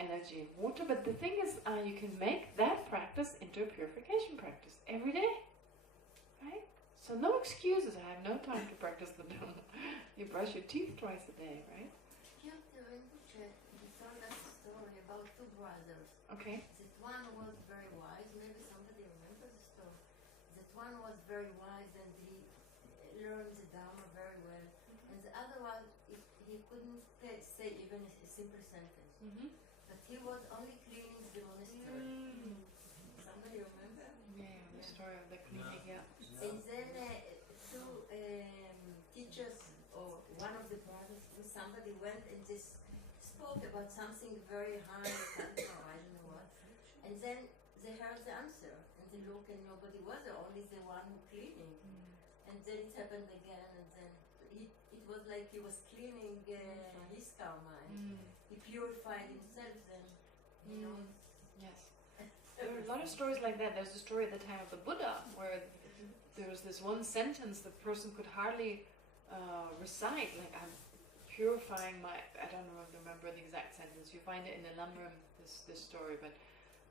energy and water, but the thing is, you can make that practice into a purification practice every day, right? So no excuses. I have no time to practice the Dhamma. You brush your teeth twice a day, right? Yeah, the Rinpoche, he told us a story about two brothers. Okay. That one was very wise. Maybe somebody remembers the story. That one was very wise and he learned the Dhamma very well. And the other one, he couldn't say even a simple sentence. But he was only cleaning the monastery. Somebody remember? Yeah, the story of the cleaning, yeah. And then two teachers, or one of the brothers, somebody went and just spoke about something very high, I don't know what. And then they heard the answer, and they looked and nobody was there, only the one who cleaning. And then it happened again, and then it was like he was cleaning his karma, and he purified himself then, you know. Yes. There are a lot of stories like that. There's a story at the time of the Buddha where there was this one sentence the person could hardly recite, like, I'm purifying my, I don't remember the exact sentence. You find it in the Lamrim, this story, but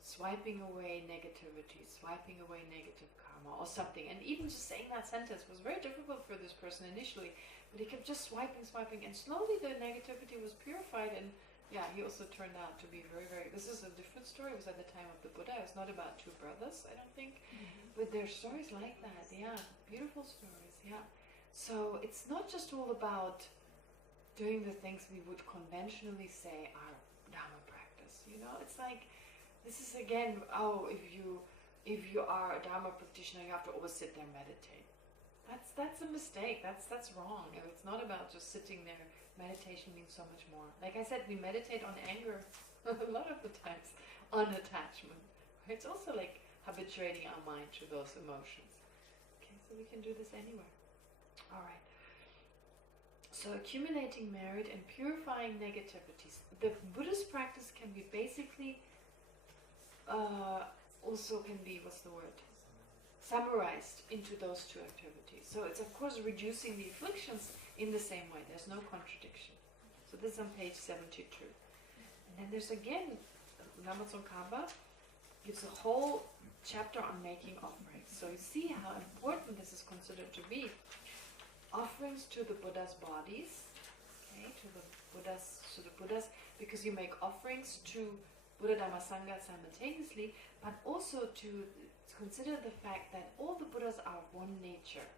swiping away negativity, swiping away negative karma or something. And even just saying that sentence was very difficult for this person initially, but he kept just swiping, and slowly the negativity was purified. And yeah, he also turned out to be very, very, this is a different story. It was at the time of the Buddha. It's not about two brothers, I don't think, but there are stories like that. Yeah, beautiful stories. Yeah. So it's not just all about doing the things we would conventionally say are Dhamma practice, you know. It's like, this is again, if you are a Dharma practitioner, you have to always sit there and meditate. That's a mistake. That's wrong. And it's not about just sitting there. Meditation means so much more. Like I said, we meditate on anger a lot of the times, on attachment. It's also like habituating our mind to those emotions. Okay, so we can do this anywhere. All right. So accumulating merit and purifying negativities. The Buddhist practice can be basically also can be, what's the word? Summarized into those two activities. So it's of course reducing the afflictions in the same way. There's no contradiction. So this is on page 72. And then there's again, Lama Tsongkhapa gives a whole chapter on making offerings. So you see how important this is considered to be. Offerings to the Buddha's bodies, okay, to the Buddhas, because you make offerings to Buddha Dhamma Sangha simultaneously, but also to consider the fact that all the Buddhas are of one nature.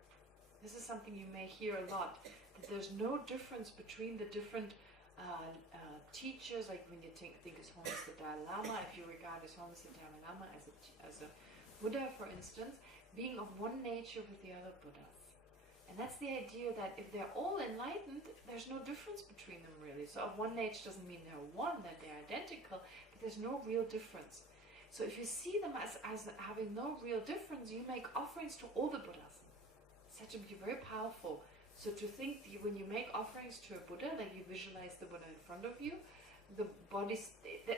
This is something you may hear a lot, that there's no difference between the different teachers, like when you think His Holiness the Dalai Lama, if you regard His Holiness the Dalai Lama as a Buddha, for instance, being of one nature with the other Buddhas. And that's the idea that if they're all enlightened, there's no difference between them really. So of one nature doesn't mean they're one, that they're identical, but there's no real difference. So if you see them as having no real difference, you make offerings to all the Buddhas. It's said to be very powerful. So to think when you make offerings to a Buddha, like you visualize the Buddha in front of you, the bodies,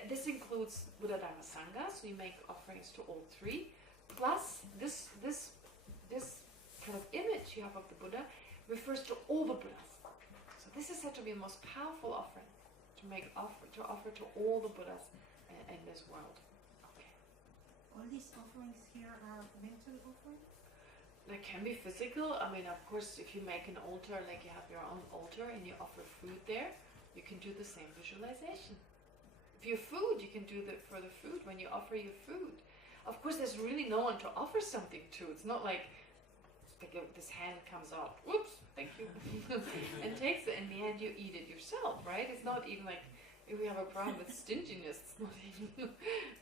this includes Buddha Dhamma Sangha, so you make offerings to all three, plus this kind of image you have of the Buddha refers to all the Buddhas. So this is said to be the most powerful offering to offer to all the Buddhas in this world. Okay. All these offerings here are mental offerings? They can be physical. I mean, of course, if you make an altar, like you have your own altar and you offer food there, you can do the same visualization. If you're food, you can do that for the food when you offer your food. Of course, there's really no one to offer something to. It's not like this hand comes out, whoops, thank you, and takes it. In the end, you eat it yourself, right? It's not even like, if we have a problem with stinginess, it's not even,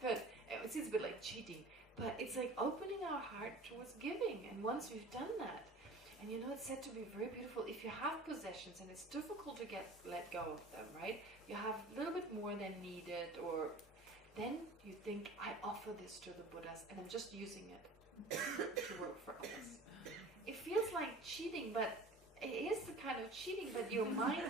but it seems a bit like cheating. But it's like opening our heart towards giving. And once we've done that, and you know, it's said to be very beautiful, if you have possessions and it's difficult to let go of them, right? You have a little bit more than needed, or then you think, I offer this to the Buddhas and I'm just using it to work for others. It feels like cheating, but it is the kind of cheating, but your mind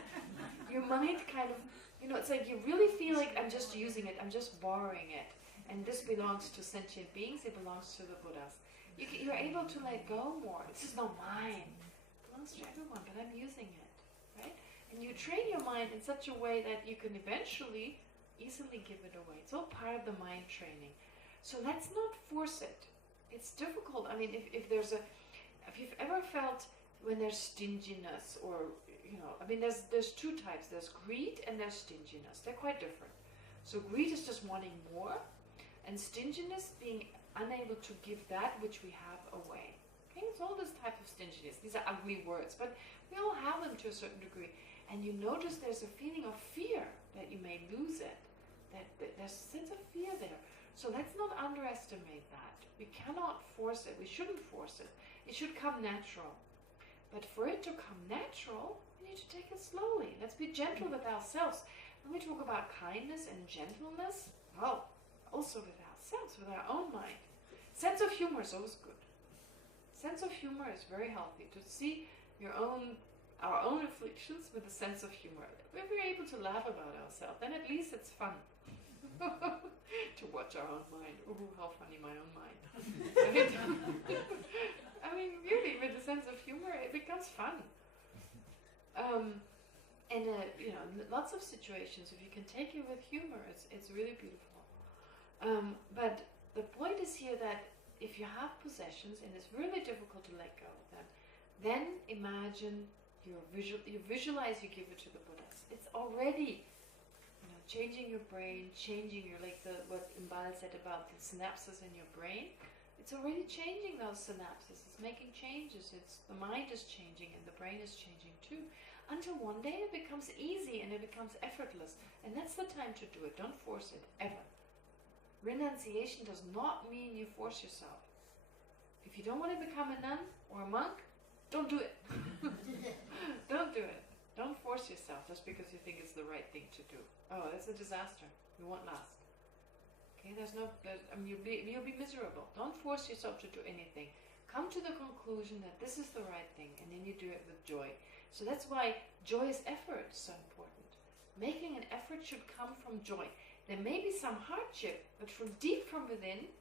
kind of, you know, it's like you really feel like I'm just using it, I'm just borrowing it. And this belongs to sentient beings, it belongs to the Buddhas. You're able to let go more. This is not mine. It belongs to everyone, but I'm using it, right? And you train your mind in such a way that you can eventually easily give it away. It's all part of the mind training. So let's not force it. It's difficult. I mean, if you've ever felt when there's stinginess, or I mean, there's two types. There's greed and there's stinginess. They're quite different. So greed is just wanting more, and stinginess being unable to give that which we have away. Okay, it's all this type of stinginess. These are ugly words, but we all have them to a certain degree. And you notice there's a feeling of fear that you may lose it. That there's a sense of fear there. So let's not underestimate that. We cannot force it. We shouldn't force it. It should come natural. But for it to come natural, we need to take it slowly. Let's be gentle with ourselves. When we talk about kindness and gentleness, well, also with ourselves, with our own mind. Sense of humor is always good. Sense of humor is very healthy. To see our own afflictions with a sense of humor. If we're able to laugh about ourselves, then at least it's fun. To watch our own mind. Ooh, how funny my own mind. Right? I mean, really, with a sense of humor, it becomes fun. Lots of situations, if you can take it with humor, it's really beautiful. But the point is here that if you have possessions and it's really difficult to let go of them, then imagine you visualize you give it to the Buddhas. It's already changing your brain, changing your, what Imbal said about the synapses in your brain. It's already changing those synapses. It's making changes. The mind is changing and the brain is changing too. Until one day it becomes easy and it becomes effortless. And that's the time to do it. Don't force it, ever. Renunciation does not mean you force yourself. If you don't want to become a nun or a monk, don't do it. Don't do it. Don't force yourself just because you think it's the right thing to do. Oh, that's a disaster. You won't last. Okay, you'll be miserable. Don't force yourself to do anything. Come to the conclusion that this is the right thing, and then you do it with joy. So that's why joyous effort is so important. Making an effort should come from joy. There may be some hardship, but from deep from within,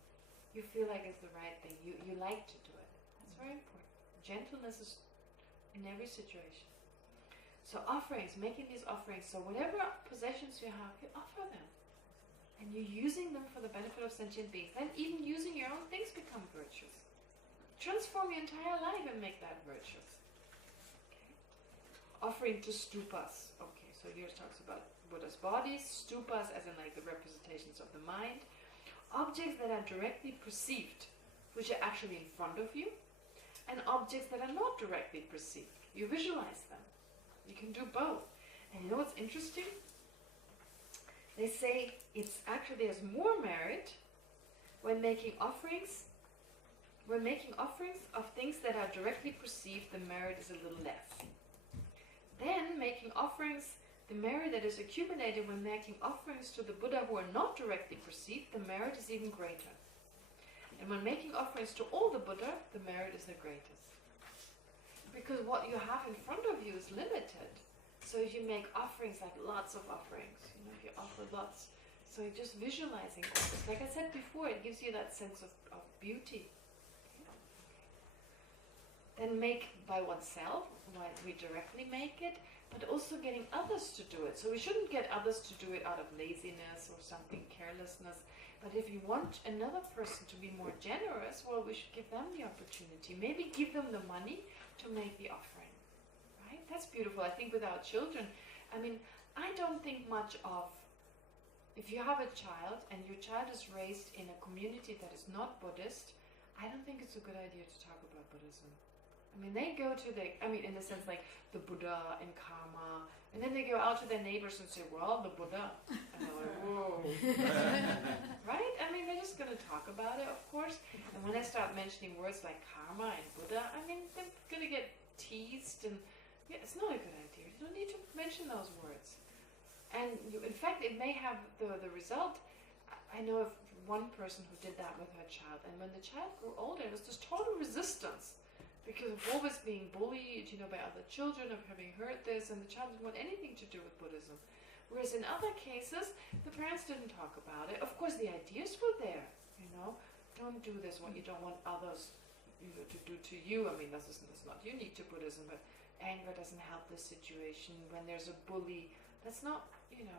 you feel like it's the right thing. You like to do it. That's very important. Gentleness is in every situation. So offerings, making these offerings. So whatever possessions you have, you offer them. And you're using them for the benefit of sentient beings. Then even using your own things become virtuous. Transform your entire life and make that virtuous. Okay. Offering to stupas. Okay, so here it talks about Buddha's bodies, stupas as in the representations of the mind. Objects that are directly perceived, which are actually in front of you, and objects that are not directly perceived. You visualize them. You can do both. And you know what's interesting? They say there's more merit when making offerings. When making offerings of things that are directly perceived, the merit is a little less. Then making offerings, the merit that is accumulated when making offerings to the Buddha who are not directly perceived, the merit is even greater. And when making offerings to all the Buddha, the merit is the greatest. Because what you have in front of you is limited. So if you make offerings, like lots of offerings, if you offer lots, so you're just visualizing this. Like I said before, it gives you that sense of beauty. Then make by oneself, why we directly make it, but also getting others to do it. So we shouldn't get others to do it out of laziness or something, carelessness. But if you want another person to be more generous, well, we should give them the opportunity. Maybe give them the money to make the offering. Right? That's beautiful. I think with our children, I don't think much of, if you have a child and your child is raised in a community that is not Buddhist, I don't think it's a good idea to talk about Buddhism. They go to in a sense like the Buddha and karma, and then they go out to their neighbors and say, well, the Buddha. And they're like, whoa. Right? They're just going to talk about it, of course. And when I start mentioning words like karma and Buddha, they're going to get teased, and it's not a good idea. You don't need to mention those words. And in fact, it may have the result. I know of one person who did that with her child, and when the child grew older, it was this total resistance. Because of always being bullied, by other children, of having heard this, and the child didn't want anything to do with Buddhism. Whereas in other cases, the parents didn't talk about it. Of course, the ideas were there, Don't do this what you don't want others to do to you. That's not unique to Buddhism, but anger doesn't help the situation. When there's a bully, that's not,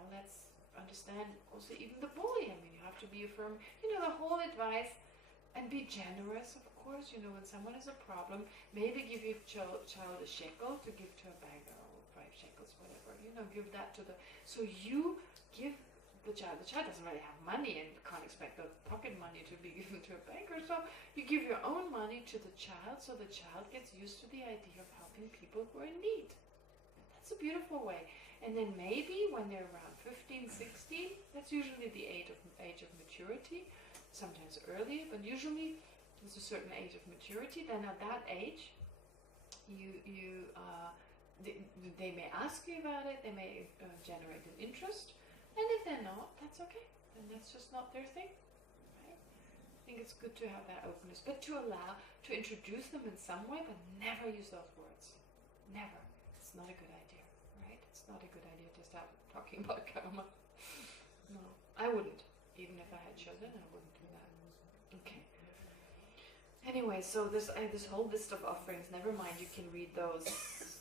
that's understand also even the bully. I mean, you have to be a firm, the whole advice, and be generous, of course. When someone has a problem, maybe give your child a shekel to give to a beggar, or 5 shekels, whatever. Give that to so you give the child doesn't really have money and can't expect the pocket money to be given to a banker, so you give your own money to the child, so the child gets used to the idea of helping people who are in need. That's a beautiful way. And then maybe when they're around 15, 16, that's usually the age of maturity, sometimes earlier, but usually there's a certain age of maturity. Then at that age, they may ask you about it, they may generate an interest, and if they're not, that's okay. Then that's just not their thing. Right? I think it's good to have that openness, but to introduce them in some way, but never use those words. Never. It's not a good idea, right? It's not a good idea to start talking about karma. No, I wouldn't. Even if I had children, I wouldn't do that. Okay. Anyway, so this whole list of offerings, never mind, you can read those,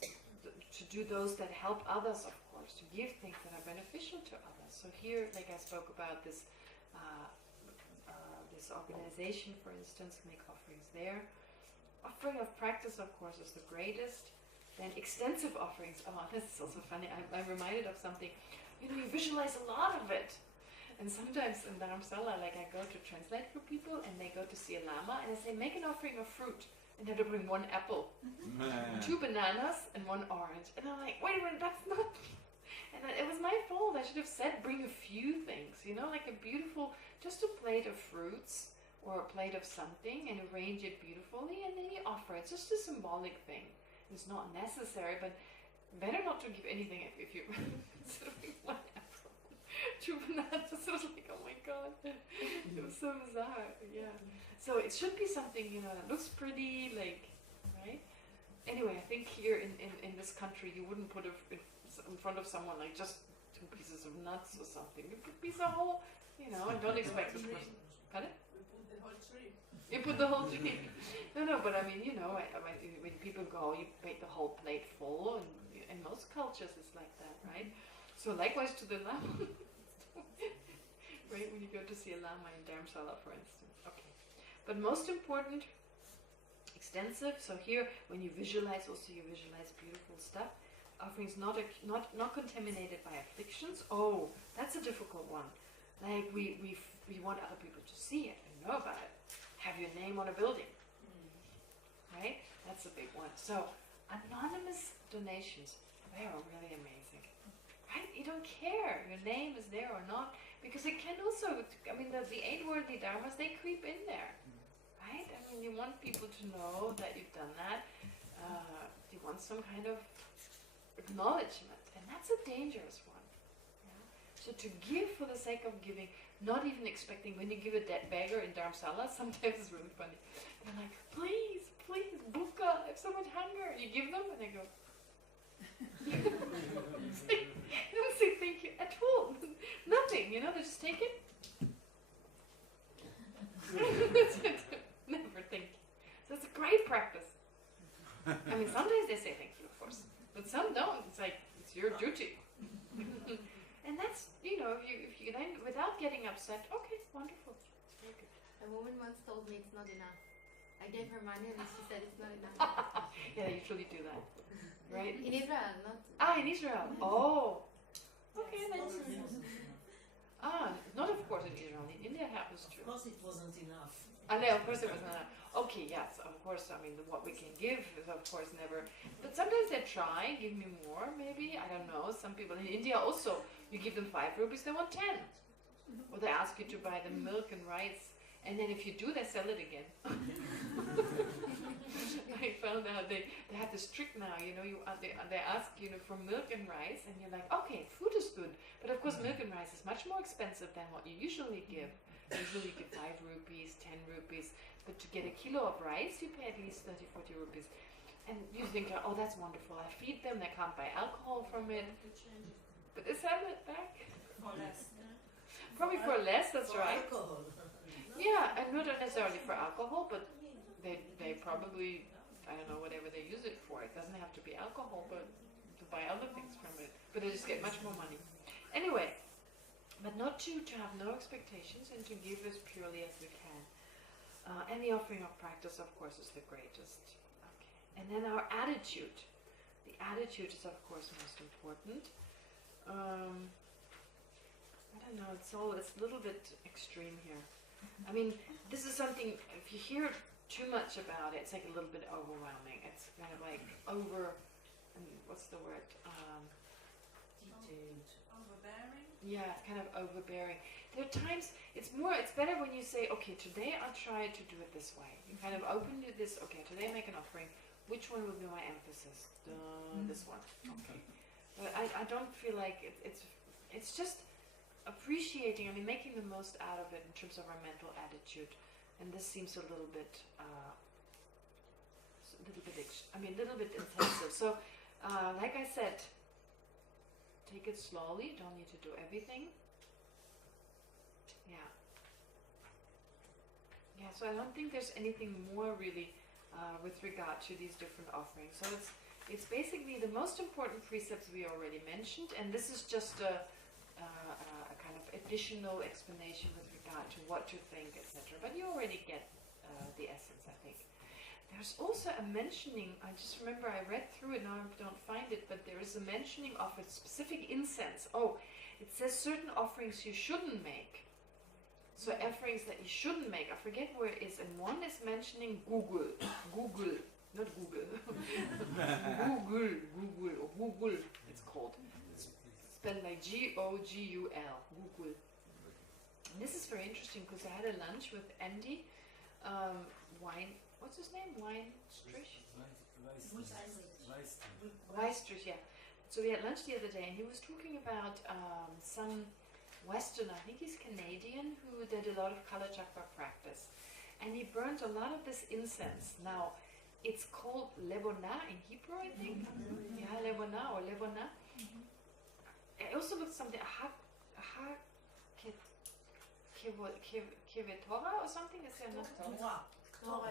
to do those that help others, of course, to give things that are beneficial to others. So here, like I spoke about this organization, for instance, make offerings there. Offering of practice, of course, is the greatest. Then extensive offerings. Oh, this is also funny. I'm reminded of something. You visualize a lot of it. And sometimes in Dharamsala, like I go to translate for people, and they go to see a lama, and I say, make an offering of fruit. And they have to bring 1 apple, 2 bananas, and 1 orange. And I'm like, wait a minute, that's not... And it was my fault. I should have said, bring a few things, like a beautiful, just a plate of fruits, or a plate of something, and arrange it beautifully, and then you offer it. It's just a symbolic thing. It's not necessary, but better not to give anything if you... 1 apple, 2 bananas. It was like, oh my god. It was so bizarre, yeah. So it should be something, that looks pretty, like, right? Anyway, I think here in this country, you wouldn't put it in front of someone like just 2 pieces of nuts or something. You put a piece of whole, and don't expect this person. Pardon? We put the whole tree. You put the whole tree. No, but I mean, when people go, you make the whole plate full, and in most cultures it's like that, right? So likewise to the lama. Right, when you go to see a lama in Dharamsala, for instance. Okay. But most important, extensive. So here, when you visualize, also you visualize beautiful stuff. Offerings not contaminated by afflictions. Oh, that's a difficult one. Like we want other people to see it and know about it. Have your name on a building. Right? That's a big one. So anonymous donations, they are really amazing. Right? You don't care your name is there or not, because it can also, the 8 worldly dharmas, they creep in there. Right? You want people to know that you've done that. You want some kind of acknowledgement, and that's a dangerous one. Yeah? So to give for the sake of giving, not even expecting, when you give a dead beggar in Dharamsala, sometimes it's really funny. They're like, please, buka, I have so much hunger. You give them, and they go, they don't say thank you at all. Nothing, they just take it. Never thank you. So it's a great practice. Sometimes they say thank you, of course, but some don't. It's like, it's your duty. And that's, if you then, without getting upset, okay, wonderful. It's very good. A woman once told me it's not enough. I gave her money and she said it's not enough. Yeah, they usually do that. Right? In Israel, not... In Israel. Oh. Okay, that's... not of course in Israel. In India it happens too. Of course it wasn't enough. No, of course it wasn't enough. Okay, yes, of course, what we can give is of course never... But sometimes they try, give me more maybe, I don't know. Some people in India also, you give them 5 rupees, they want 10. Or they ask you to buy them milk and rice. And then if you do, they sell it again. I found out they have this trick now, they ask for milk and rice, and you're like, okay, food is good, but of course milk and rice is much more expensive than what you usually give. Usually you give 5 rupees, 10 rupees, but to get a kilo of rice, you pay at least 30, 40 rupees. And you think, oh, that's wonderful, I feed them, they can't buy alcohol from it, but they sell it back. For less. Probably for less, that's for right. Alcohol. Yeah, and not necessarily for alcohol, but they probably, I don't know, whatever they use it for. It doesn't have to be alcohol, but to buy other things from it. But they just get much more money. Anyway, but not to have no expectations and to give as purely as we can. And the offering of practice, of course, is the greatest. Okay. And then our attitude. The attitude is, of course, most important. I don't know, it's a little bit extreme here. I mean, this is something, if you hear too much about it, it's like a little bit overwhelming. It's kind of like what's the word? Overbearing? Yeah, it's kind of overbearing. There are times, it's better when you say, okay, today I'll try to do it this way. You kind of open this, okay, today I make an offering. Which one will be my emphasis? This one. Okay. But I don't feel like it's just appreciating, I mean, making the most out of it in terms of our mental attitude. And this seems a little bit intensive. So, like I said, take it slowly. You don't need to do everything. Yeah. Yeah. So I don't think there's anything more really with regard to these different offerings. So it's basically the most important precepts we already mentioned, and this is just a kind of additional explanation with regard to what to think, etc. But you already get the essence, I think. There's also a mentioning, I just remember I read through it, now I don't find it, but there is a mentioning of a specific incense. Oh, it says certain offerings you shouldn't make. So offerings that you shouldn't make, I forget where it is, and one is mentioning Google, not Google. Google, it's called. It's spelled like G-O-G-U-L, Google. And this is very interesting because I had a lunch with Andy, what's his name? Weistrich, yeah. So we had lunch the other day and he was talking about some Western, I think he's Canadian, who did a lot of color chakra practice. And he burned a lot of this incense. Now, it's called lebona in Hebrew, I think. Yeah, lebona or levona. It also looks something, Kevetora or something? Is there not? Oh,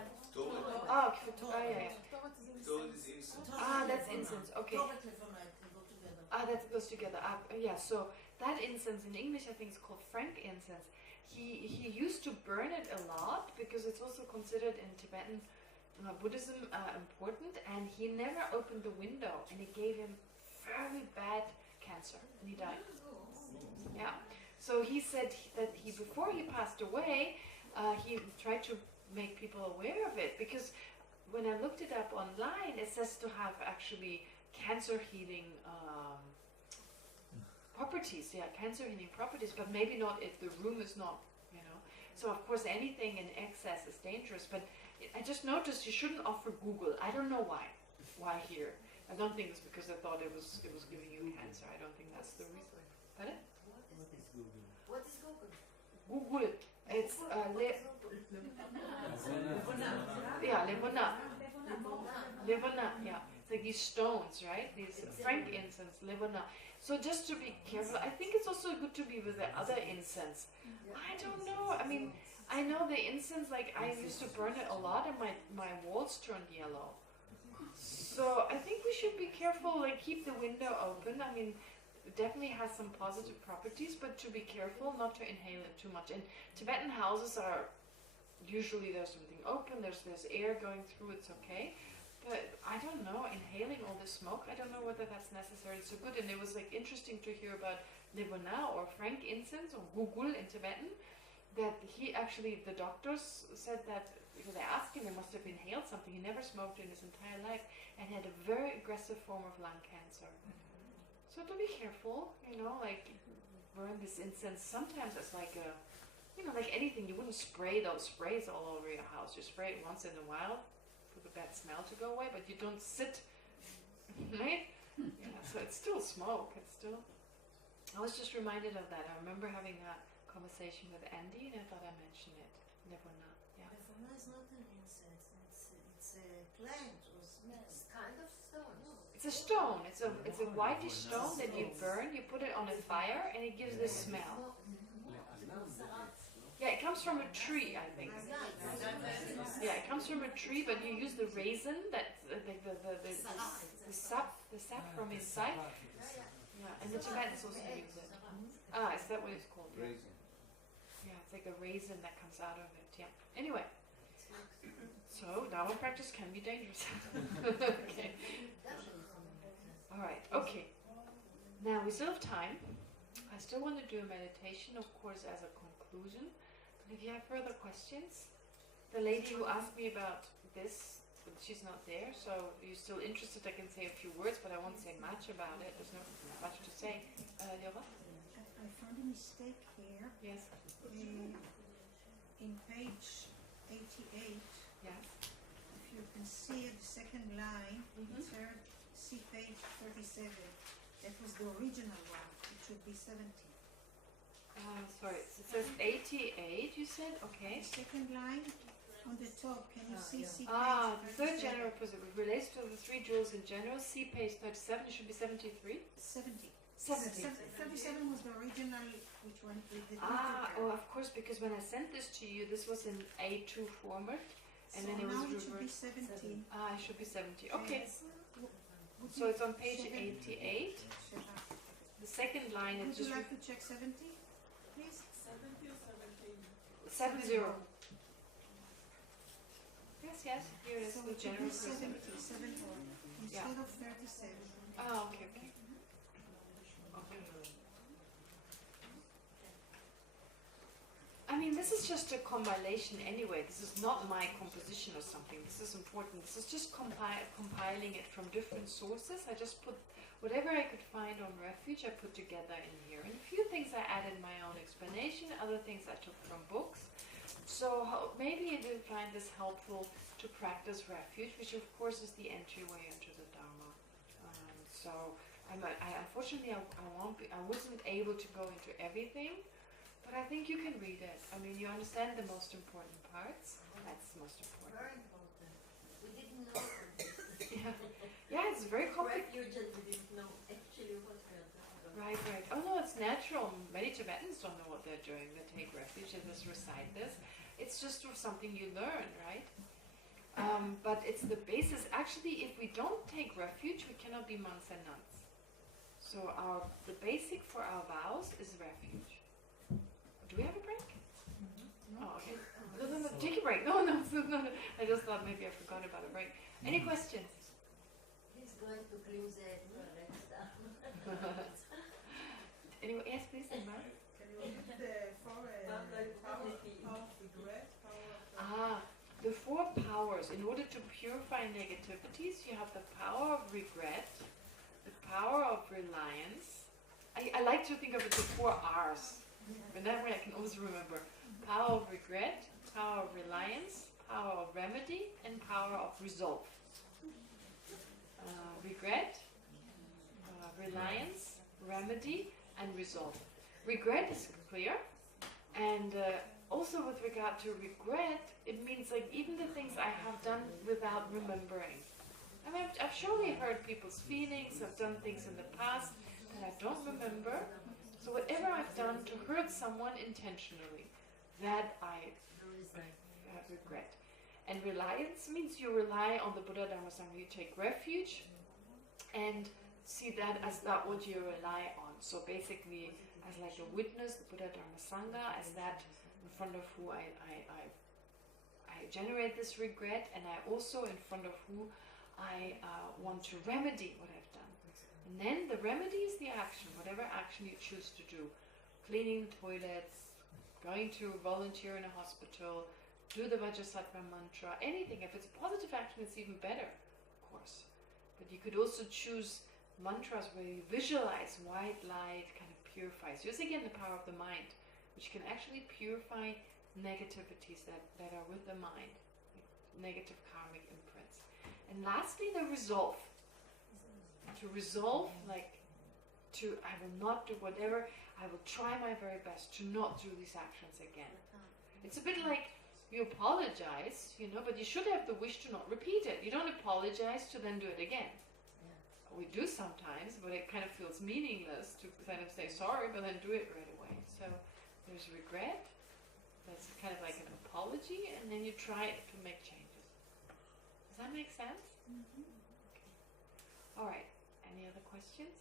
Kevetora, yeah. That's incense, okay. That goes together. Yeah, so that incense in English I think is called frank incense. He used to burn it a lot because it's also considered in Tibetan Buddhism important, and he never opened the window and it gave him very bad cancer and he died. Yeah. So he said that before he passed away, he tried to make people aware of it, because when I looked it up online, it says to have actually cancer healing properties. Yeah, cancer healing properties, but maybe not if the room is not, So of course anything in excess is dangerous, but I just noticed you shouldn't offer Google. I don't know why. Why here? I don't think it's because I thought it was giving you cancer. I don't think that's the reason. Pardon? What is Google? Google. It's Levona, yeah. It's like these stones, right? These frank incense, Levona. So just to be careful, I think it's also good to be with the other incense. I don't know. I mean, I know the incense, like I used to burn it a lot and my walls turned yellow. So I think we should be careful, like keep the window open. I mean, it definitely has some positive properties, but to be careful not to inhale it too much. And Tibetan houses are, usually there's something open, there's air going through, it's okay. But I don't know, inhaling all this smoke, I don't know whether that's necessarily so good. And it was like interesting to hear about Levona or frank incense or Gugul in Tibetan, that he actually, the doctors said that, because they asked him, he must have inhaled something, he never smoked in his entire life and had a very aggressive form of lung cancer. So to be careful, like burn this incense. Sometimes it's like like anything, you wouldn't spray those sprays all over your house. You spray it once in a while for the bad smell to go away, but you don't sit, right? Yeah, so it's still smoke. I was just reminded of that. I remember having that conversation with Andy, and I thought I mentioned it. Levona, yeah. Levona is not an incense. It's a plant or smell. It's kind of stone. It's a stone. It's a whitish stone that you burn. You put it on a fire, and it gives this smell. Yeah, it comes from a tree, I think. Yeah, it comes from a tree, but you use the raisin, that the sap from inside. Yeah, and the Tibetans also use it. Ah, is that what it's called? Yeah. Raisin. Yeah, it's like a raisin that comes out of it. Yeah. Anyway, so Dharma practice can be dangerous. Okay. All right. Okay. Now we still have time. I still want to do a meditation, of course, as a conclusion. But if you have further questions, the lady who asked me about this, she's not there. So if you're still interested, I can say a few words, but I won't say much about it. There's not much to say. Lyra? I found a mistake here. Yes. In page 88, Yes. if you can see at the second line, Mhm. third, see page 37. That was the original one. It should be 70. Sorry, it says 88, you said? Okay. Second line on the top, can you see page The third 37? general principle relates to the three jewels in general. See page 37, it should be 73. 70. 70. 37 was the original, which one with the Oh, of course, because when I sent this to you, this was in A2 format, and so then it was now it should be reversed. 70. It should be 70. Okay, Would so you- it's on page 70. 88. The second line Would is you just like to check 70, please? 70 or 17? 70. Yes, here it is, So the it should general be principle. 70 instead of 37. Okay. Okay. I mean, this is just a compilation anyway. This is not my composition or something. This is important. This is just compiling it from different sources. I just put whatever I could find on Refuge, I put together in here. And a few things I added my own explanation, other things I took from books. So maybe you did find this helpful to practice Refuge, which of course is the entryway into the Dharma. Unfortunately, I wasn't able to go into everything. But I think you can read it. I mean, you understand the most important parts. That's the most important. Very important. We didn't know. Yeah, it's very complicated. Refuge, and we didn't know actually what we are doing. Right. Oh no, it's natural. Many Tibetans don't know what they're doing. They take refuge and just recite this. It's just something you learn, right? But it's the basis. Actually, if we don't take refuge, we cannot be monks and nuns. So the basic for our vows is refuge. Do we have a break? Oh, okay. No, take a break. No. I just thought maybe I forgot about a break. Any questions? He's going to close it next time. Anyway, yes, please, Mark. Can you repeat the four power of regret? The four powers. In order to purify negativities, you have the power of regret, the power of reliance. I like to think of it as the four R's. And that way I can always remember. Power of regret, power of reliance, power of remedy, and power of resolve. Regret, reliance, remedy, and resolve. Regret is clear, and also with regard to regret, it means like even the things I have done without remembering. I mean, I've surely hurt people's feelings, I've done things in the past that I don't remember. So whatever I've done to hurt someone intentionally, that I regret. And reliance means you rely on the Buddha, Dharma, Sangha. You take refuge and see that as that what you rely on. So basically, as like a witness, the Buddha, Dharma, Sangha, as that in front of who I generate this regret, and I also in front of who I want to remedy what I've done. And then the remedy is the action, whatever action you choose to do. Cleaning toilets, going to volunteer in a hospital, do the Vajrasattva mantra, anything. If it's a positive action, it's even better, of course. But you could also choose mantras where you visualize white light, kind of purifies. Here's again the power of the mind, which can actually purify negativities that are with the mind, like negative karmic imprints. And lastly, the resolve. To resolve, like, I will not do whatever, I will try my very best to not do these actions again. It's a bit like you apologize, but you should have the wish to not repeat it. You don't apologize to then do it again. We do sometimes, but it kind of feels meaningless to kind of say sorry, but then do it right away. So there's regret, that's kind of like an apology, and then you try to make changes. Does that make sense? Mm-hmm. Okay. All right. Any other questions?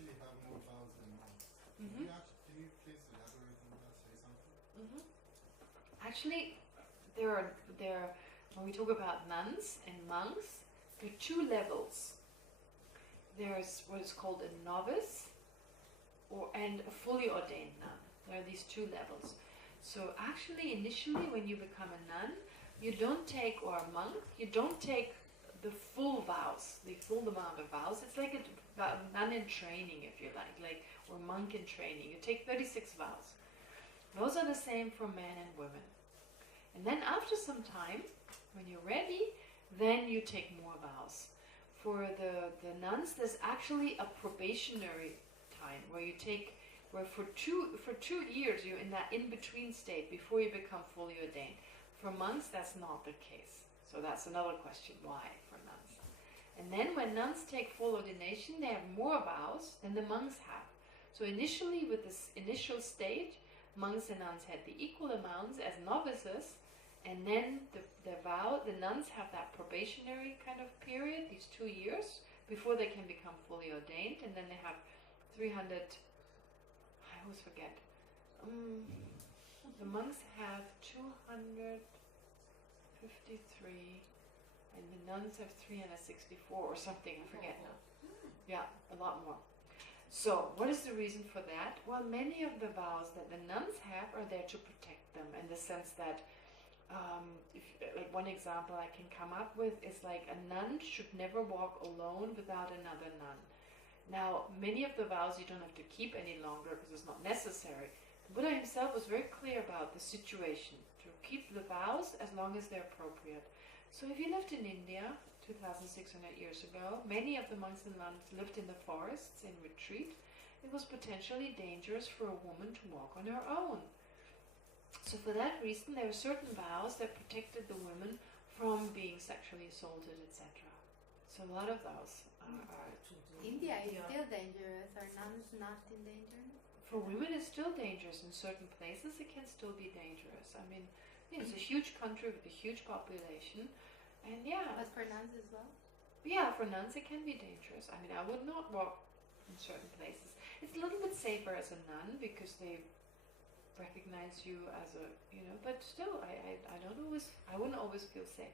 actually have more vows than monks. Mhm. Can you please elaborate on that? Say something. Actually, when we talk about nuns and monks, there are two levels. There's what is called a novice and a fully ordained nun. There are these two levels. So actually, initially, when you become a nun, you don't take, or a monk, you don't take the full vows, the full amount of vows. It's like a nun in training, if you like, or monk in training. You take 36 vows. Those are the same for men and women. And then after some time, when you're ready, then you take more vows. For the nuns, there's actually a probationary time where for two years you're in that in-between state before you become fully ordained. For monks, that's not the case. So that's another question, why for nuns? And then when nuns take full ordination, they have more vows than the monks have. So initially, with this initial stage, monks and nuns had the equal amounts as novices, and then the nuns have that probationary kind of period, these 2 years, before they can become fully ordained, and then they have 300, I always forget, the monks have 253, and the nuns have 364 or something, I forget now. Yeah, a lot more. So, what is the reason for that? Well, many of the vows that the nuns have are there to protect them, in the sense that, like one example I can come up with is like a nun should never walk alone without another nun. Now, many of the vows you don't have to keep any longer because it's not necessary. The Buddha himself was very clear about the situation, to keep the vows as long as they're appropriate. So if you lived in India 2,600 years ago, many of the monks and nuns lived in the forests in retreat. It was potentially dangerous for a woman to walk on her own. So for that reason, there were certain vows that protected the women from being sexually assaulted, etc. So a lot of those are India is still dangerous. Are nuns not in danger? for women. It's still dangerous in certain places. It can still be dangerous. I mean, it's a huge country with a huge population, and But for nuns as well? for nuns it can be dangerous. I mean, I would not walk in certain places. It's a little bit safer as a nun because they recognize you as a, but still, I wouldn't always feel safe.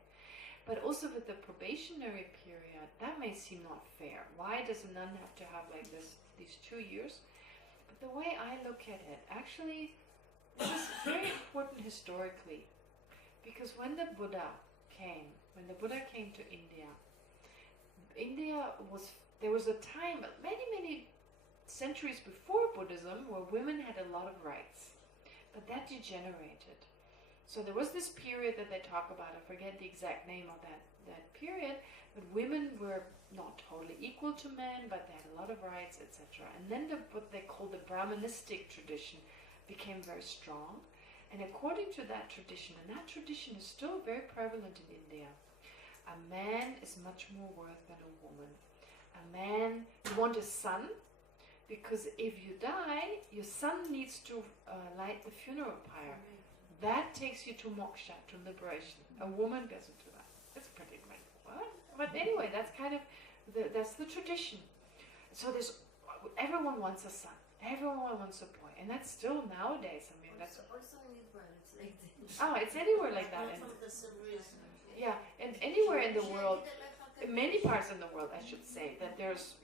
But also with the probationary period, that may seem not fair. Why does a nun have to have like these 2 years? But the way I look at it, actually, this is very important historically, because when the Buddha came to India, there was a time, many centuries before Buddhism, where women had a lot of rights, but that degenerated. So there was this period that they talk about, I forget the exact name of that period, but women were not totally equal to men, but they had a lot of rights, etc. And then what they call the Brahmanistic tradition became very strong. And according to that tradition, and that tradition is still very prevalent in India, a man is much more worth than a woman. A man, you want a son, because if you die, your son needs to light the funeral pyre. That takes you to moksha, to liberation. A woman doesn't do that. It's pretty great. What? But anyway, that's kind of that's the tradition. So everyone wants a son. Everyone wants a boy, and that's still nowadays. I mean, that's also in Israel, it's like this. Oh, it's anywhere like that. And, and anywhere in the world, in many parts in the world, I should say, that there's,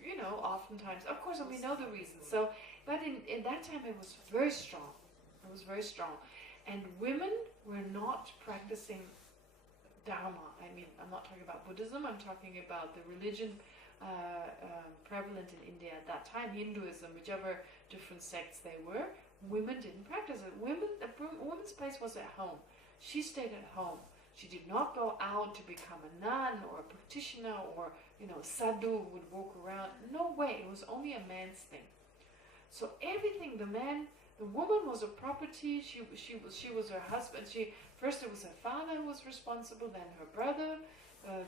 oftentimes, of course, and we know the reasons. So, but in that time, it was very strong. It was very strong. And women were not practicing Dharma. I mean, I'm not talking about Buddhism, I'm talking about the religion prevalent in India at that time, Hinduism, whichever different sects they were. Women didn't practice it. A woman's place was at home. She stayed at home. She did not go out to become a nun or a practitioner or, sadhu who would walk around. No way. It was only a man's thing. So everything, the woman was a property. She was her husband. First it was her father who was responsible, then her brother,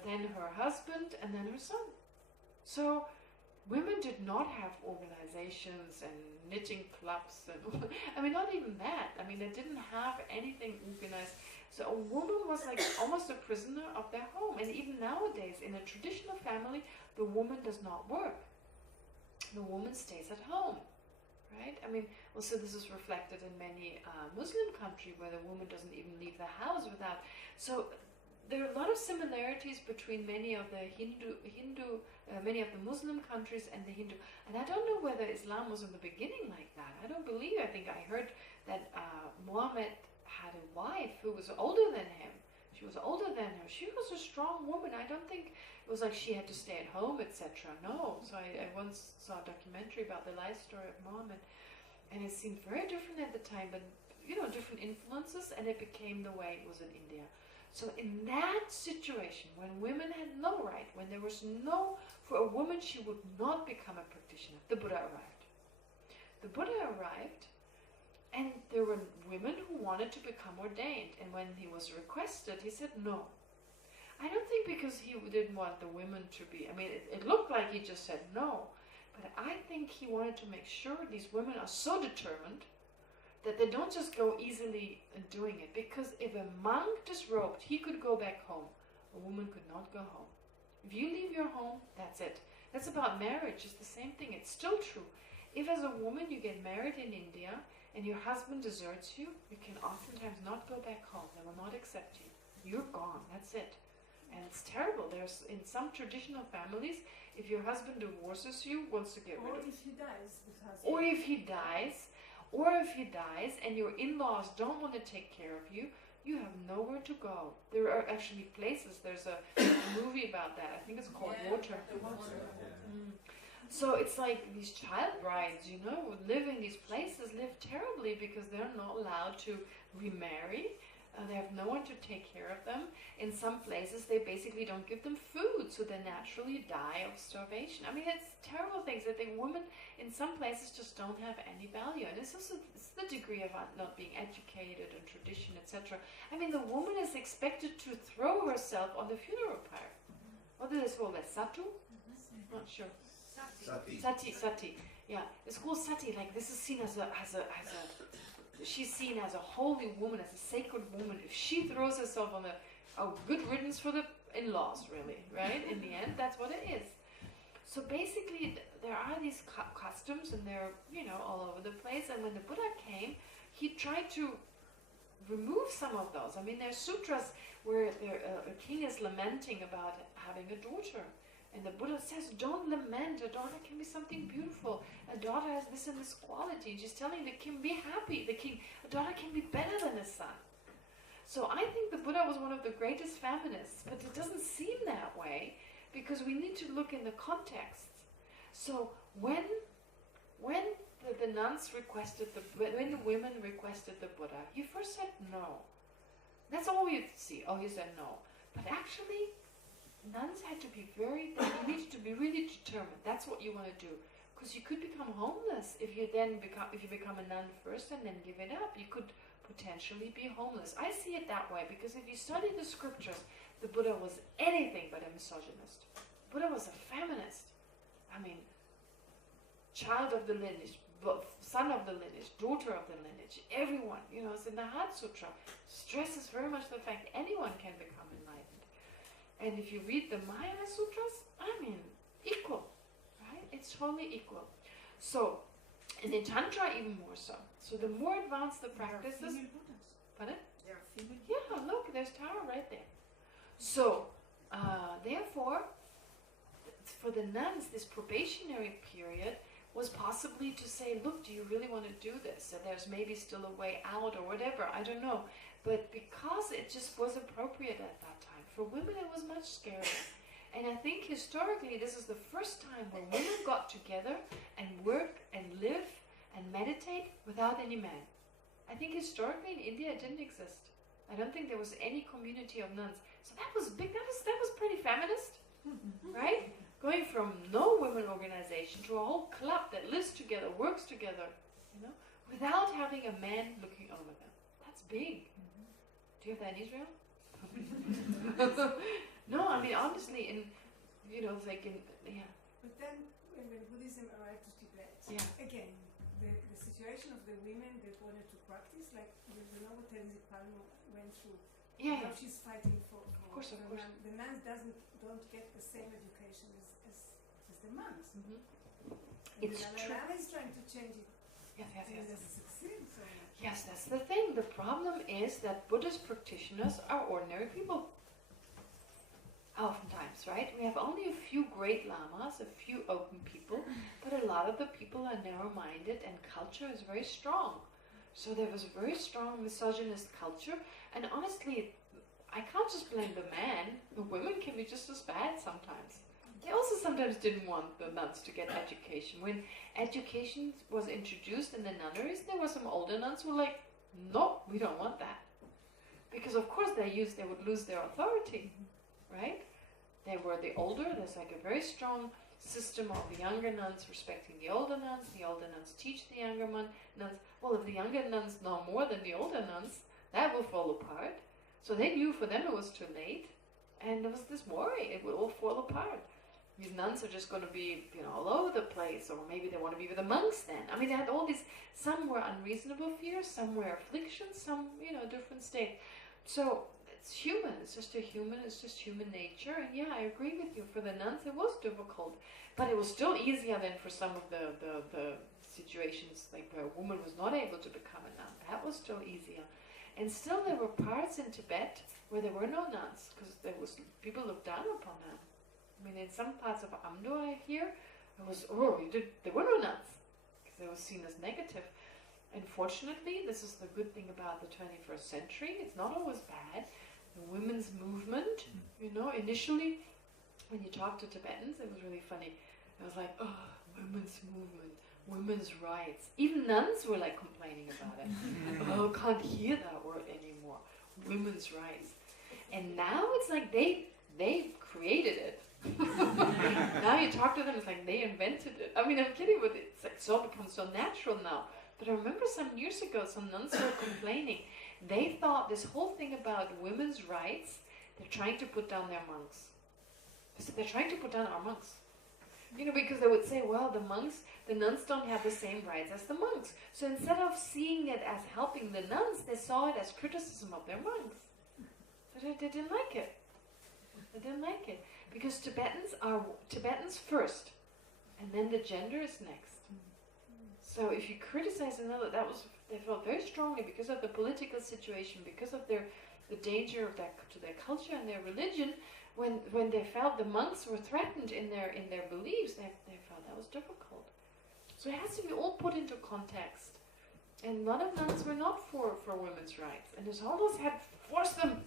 then her husband, and then her son. So women did not have organizations and knitting clubs, and I mean, not even that. I mean, they didn't have anything organized. So a woman was like almost a prisoner of their home. And even nowadays, in a traditional family, the woman does not work. the woman stays at home, right? I mean, also this is reflected in many Muslim countries where the woman doesn't even leave the house without. So there are a lot of similarities between many of the many of the Muslim countries and the Hindu. And I don't know whether Islam was in the beginning like that. I don't believe. I think I heard that Muhammad had a wife who was older than him. She was older than her. She was a strong woman. I don't think it was like she had to stay at home, etc. No. So I once saw a documentary about the life story of Muhammad, and it seemed very different at the time, but different influences, and it became the way it was in India. So in that situation, when women had no right, when there was for a woman, she would not become a practitioner, the Buddha arrived. The Buddha arrived, and there were women who wanted to become ordained, and when he was requested, he said no. I don't think because he didn't want the women to be, it looked like he just said no, but I think he wanted to make sure these women are so determined that they don't just go easily in doing it. Because if a monk disrobed, he could go back home. A woman could not go home. If you leave your home, that's it. That's about marriage. It's the same thing. It's still true. If as a woman you get married in India and your husband deserts you, you can oftentimes not go back home. They will not accept you. You're gone. That's it. And it's terrible. There's in some traditional families, if your husband divorces you, wants to get rid of you. Or if he dies, or if he dies and your in-laws don't want to take care of you, you have nowhere to go. There are actually places, there's a movie about that, I think it's called Water. So it's like these child brides, live in these places, live terribly because they're not allowed to remarry. They have no one to take care of them. In some places, they basically don't give them food, so they naturally die of starvation. It's terrible things that the women in some places just don't have any value. And it's also the degree of not being educated and tradition, etc. The woman is expected to throw herself on the funeral pyre. What is it called? Satu? Not sure. Sati. Yeah, it's called sati. Like this is seen as a she's seen as a holy woman, as a sacred woman. If she throws herself on good riddance for the in-laws, really, right? In the end, that's what it is. So basically, there are these customs, and they're, all over the place. And when the Buddha came, he tried to remove some of those. There's sutras where a king is lamenting about having a daughter. And the Buddha says, don't lament, a daughter can be something beautiful. A daughter has this and this quality. And she's telling the king, be happy. A daughter can be better than a son. So I think the Buddha was one of the greatest feminists, but it doesn't seem that way because we need to look in the context. So when the nuns requested, when the women requested the Buddha, he first said no. That's all we see. Oh, he said no. But actually, nuns had to be you needed to be really determined. That's what you want to do. Because you could become homeless if you become a nun first and then give it up. You could potentially be homeless. I see it that way because if you study the scriptures, the Buddha was anything but a misogynist. Buddha was a feminist. Child of the lineage, son of the lineage, daughter of the lineage, everyone. It's in the Heart Sutra. Stresses very much the fact anyone can become enlightened. And if you read the Mahayana Sutras, equal, right? It's totally equal. So, and in Tantra even more so. So the more advanced the practices... There are female Buddhas. Pardon? There are female Buddhas. Yeah, look, there's Tara right there. So, therefore, for the nuns, this probationary period was possibly to say, look, do you really want to do this? So there's maybe still a way out or whatever, I don't know. But because it just was appropriate at that time, for women it was much scarier. And I think historically this is the first time where women got together and work and live and meditate without any men. I think historically in India it didn't exist. I don't think there was any community of nuns. So that was big, that was pretty feminist, right? Going from no women organization to a whole club that lives together, works together, without having a man looking over them. That's big. Do you have that in Israel? No, honestly, But then, when Buddhism arrived to Tibet, again, the situation of the women that wanted to practice, like what Teresa Palmer went through. Now she's fighting for of course. The nuns don't get the same education as the monks. It's the true. Dalai Lama is trying to change it. Yes, yes, And yes. it doesn't succeed so much. Yes, that's the thing. The problem is that Buddhist practitioners are ordinary people. Oftentimes, right? We have only a few great lamas, a few open people, but a lot of the people are narrow-minded and culture is very strong. So there was a very strong misogynist culture, and honestly, I can't just blame the man. The women can be just as bad sometimes. They also sometimes didn't want the nuns to get education. When education was introduced in the nunneries, there were some older nuns who were like, no, we don't want that. Because of course they would lose their authority, right? They were the older, there's like a very strong system of the younger nuns respecting the older nuns teach the younger nuns. Well, if the younger nuns know more than the older nuns, that will fall apart. So they knew for them it was too late, and there was this worry, it will all fall apart. These nuns are just going to be, all over the place, or maybe they want to be with the monks then. I mean, they had all these, some were unreasonable fears, some were afflictions, some, different state. So it's human, it's just human nature, and yeah, I agree with you. For the nuns, it was difficult, but it was still easier than for some of the situations, like where a woman was not able to become a nun. That was still easier. And still there were parts in Tibet where there were no nuns, because people looked down upon them. I mean, in some parts of Amdo, I hear, there were no nuns, because they were seen as negative. Unfortunately, this is the good thing about the 21st century, it's not always bad. The women's movement, initially, when you talk to Tibetans, it was really funny. It was like, women's movement, women's rights. Even nuns were like complaining about it. Can't hear that word anymore. Women's rights. And now it's like they created it. Now you talk to them, it's like they invented it. I mean, I'm kidding, but it's like become so natural now. But I remember some years ago, some nuns were complaining. They thought this whole thing about women's rights, they're trying to put down their monks. So they're trying to put down our monks. Because they would say, well, the nuns don't have the same rights as the monks. So instead of seeing it as helping the nuns, they saw it as criticism of their monks. So they didn't like it. They didn't like it. Because Tibetans are Tibetans first, and then the gender is next. So if you criticize another, they felt very strongly because of the political situation, because of the danger of to their culture and their religion. When they felt the monks were threatened in their beliefs, they felt that was difficult. So it has to be all put into context. And a lot of nuns were not for women's rights, and his holiness had forced them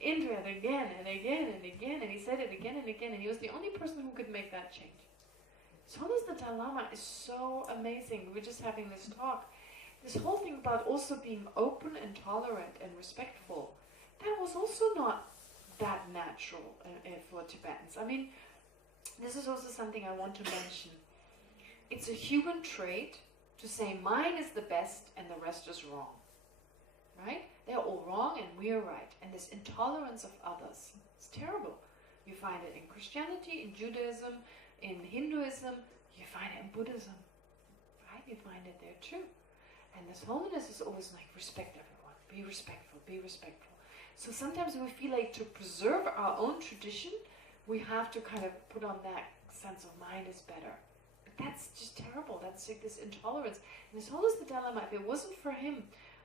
into it again and again and again, and he said it again and again, and he was the only person who could make that change. So the Dalai Lama is so amazing. We were just having this talk. This whole thing about also being open and tolerant and respectful, that was also not that natural for Tibetans. I mean, this is also something I want to mention. It's a human trait to say mine is the best and the rest is wrong. Right? They're all wrong and we're right. And this intolerance of others, it's terrible. You find it in Christianity, in Judaism, in Hinduism, you find it in Buddhism. Right? You find it there too. And this holiness is always like, respect everyone. Be respectful, be respectful. So sometimes we feel like to preserve our own tradition, we have to kind of put on that sense of mine is better. But that's just terrible. That's like this intolerance. And this holiness, the Dalai Lama, if it wasn't for him,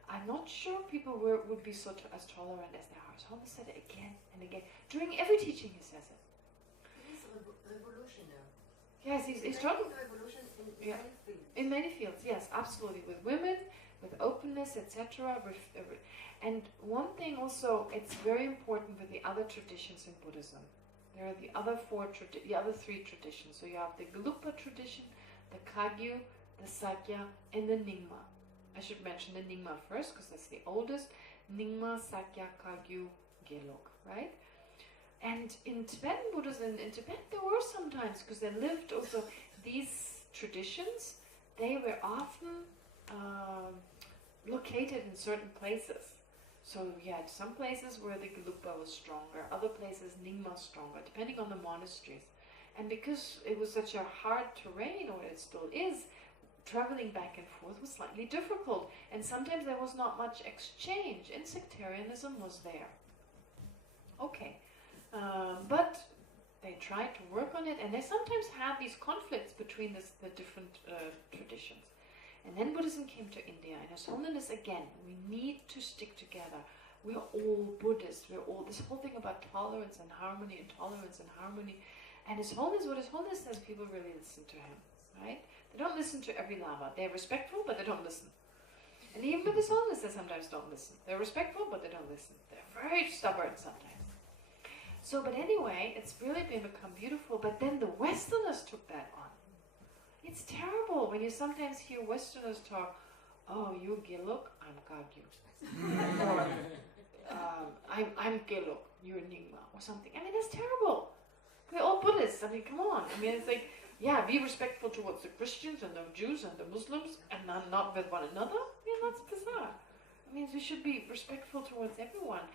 I'm not sure people would be as tolerant as they are. His holiness said it again and again. During every teaching he says it. He is revolutionary. Yes, he's talking revolution in many fields. in many fields. Yes, absolutely. With women, with openness, etc. And one thing also, it's very important with the other traditions in Buddhism. There are the other three traditions. So you have the Gelugpa tradition, the Kagyu, the Sakya, and the Nyingma. I should mention the Nyingma first because that's the oldest. Nyingma, Sakya, Kagyu, Gelug, right? And in Tibetan Buddhism, in Tibet there were sometimes, because they lived also, these traditions, they were often located in certain places. So you had some places where the Gelugpa was stronger, other places Nyingma stronger, depending on the monasteries. And because it was such a hard terrain, or it still is, traveling back and forth was slightly difficult. And sometimes there was not much exchange, and sectarianism was there. Okay. But they try to work on it, and they sometimes have these conflicts between the different traditions. And then Buddhism came to India, and His Holiness again, we need to stick together. We're all Buddhists. We're all, this whole thing about tolerance and harmony and tolerance and harmony. And His Holiness, what His Holiness says, people really listen to him, right? They don't listen to every Lama. They're respectful, but they don't listen. And even with His Holiness, they sometimes don't listen. They're respectful, but they don't listen. They're very stubborn sometimes. So, but anyway, it's really become beautiful. But then the Westerners took that on. It's terrible when you sometimes hear Westerners talk, oh, you Giluk, I'm Kagyu. Or, I'm Giluk, you're Nyingma, or something. I mean, that's terrible. We're all Buddhists. I mean, come on. I mean, it's like, yeah, be respectful towards the Christians and the Jews and the Muslims, and not with one another. Yeah, that's bizarre. I mean, we should be respectful towards everyone,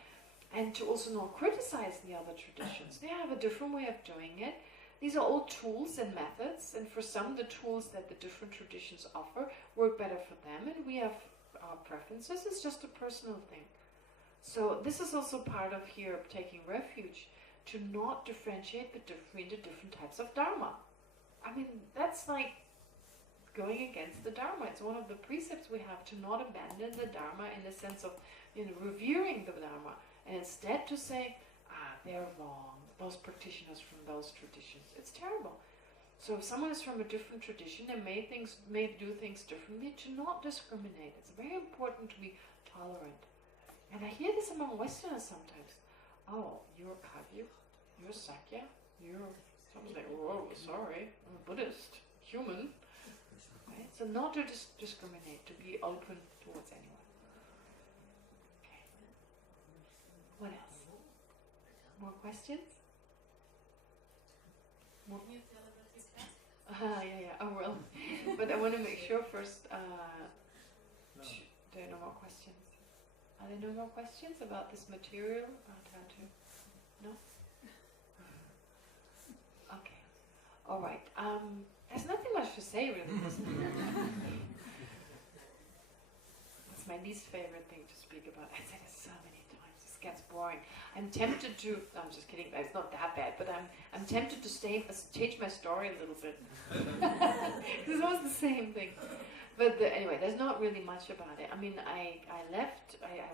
and to also not criticize the other traditions. They have a different way of doing it. These are all tools and methods, and for some, the tools that the different traditions offer work better for them, and we have our preferences. It's just a personal thing. So this is also part of here taking refuge, to not differentiate between the different types of Dharma. I mean, that's like going against the Dharma. It's one of the precepts we have, to not abandon the Dharma in the sense of, revering the Dharma, and instead to say, they're wrong, those practitioners from those traditions. It's terrible. So if someone is from a different tradition and may do things differently, to not discriminate. It's very important to be tolerant. And I hear this among Westerners sometimes. Oh, you're Kagyu, you're Sakya, you're... Someone's like, whoa, sorry, I'm a Buddhist, human. Right? So not to discriminate, to be open towards anyone. Okay. What else? More questions? More? Can you tell about your class? Yeah, I will. But I want to make sure first, there are no more questions. Are there no more questions about this material? No? Okay. All right. There's nothing much to say, really. It's my least favorite thing to speak about. I said it so many times. This gets boring. I'm tempted to... I'm just kidding. It's not that bad. But I'm tempted to change my story a little bit. It's always the same thing. But anyway, there's not really much about it. I mean, I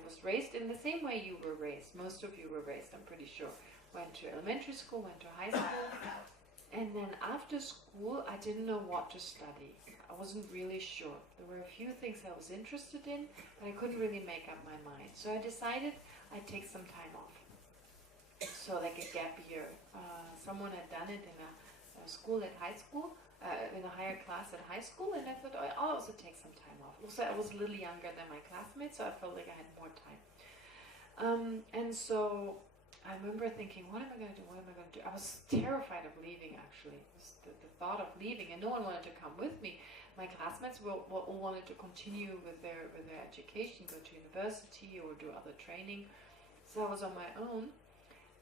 was raised in the same way you were raised. Most of you were raised, I'm pretty sure. Went to elementary school, went to high school. And then after school, I didn't know what to study. I wasn't really sure. There were a few things I was interested in, but I couldn't really make up my mind. So I decided I'd take some time off. So like a gap year. Someone had done it in a school at high school, in a higher class at high school, and I thought, oh, I'll also take some time off. Also, I was a little younger than my classmates, so I felt like I had more time. And so I remember thinking, what am I going to do? What am I going to do? I was terrified of leaving, actually. The thought of leaving, and no one wanted to come with me. My classmates all wanted to continue with their education, go to university or do other training. So I was on my own,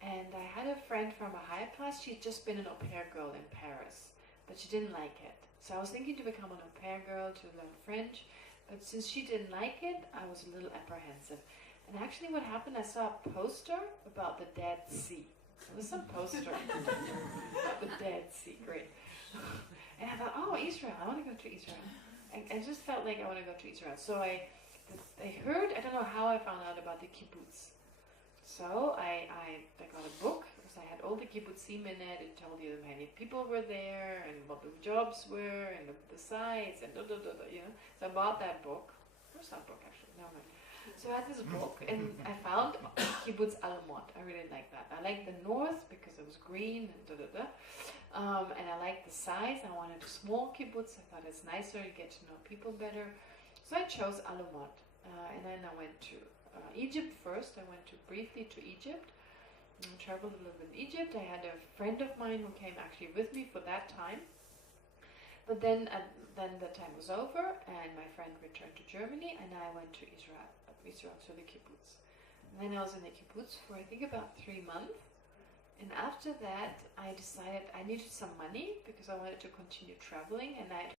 and I had a friend from a higher class. She'd just been an au pair girl in Paris, but she didn't like it. So I was thinking to become an au pair girl to learn French, but since she didn't like it, I was a little apprehensive. And actually what happened, I saw a poster about the Dead Sea. There was some poster about the Dead Sea, great. And I thought, oh, Israel, I want to go to Israel. I just felt like I want to go to Israel. So I heard, I don't know how I found out about the kibbutz. So I got a book, because I had all the kibbutzim in it. It told you how many people were there, and what the jobs were, and the sites, and you know. So I bought that book. Where's that book, actually? No, mind. So I had this book, and I found Kibbutz Alamot. I really liked that. I liked the north because it was green and and I liked the size. I wanted a small kibbutz. I thought it's nicer, you get to know people better. So I chose Alamot, and then I went to Egypt first. I went briefly to Egypt. I traveled a little bit in Egypt. I had a friend of mine who came actually with me for that time. But then the time was over, and my friend returned to Germany, and I went to Israel to the kibbutz. And then I was in the kibbutz for I think about 3 months. And after that, I decided I needed some money because I wanted to continue traveling, and I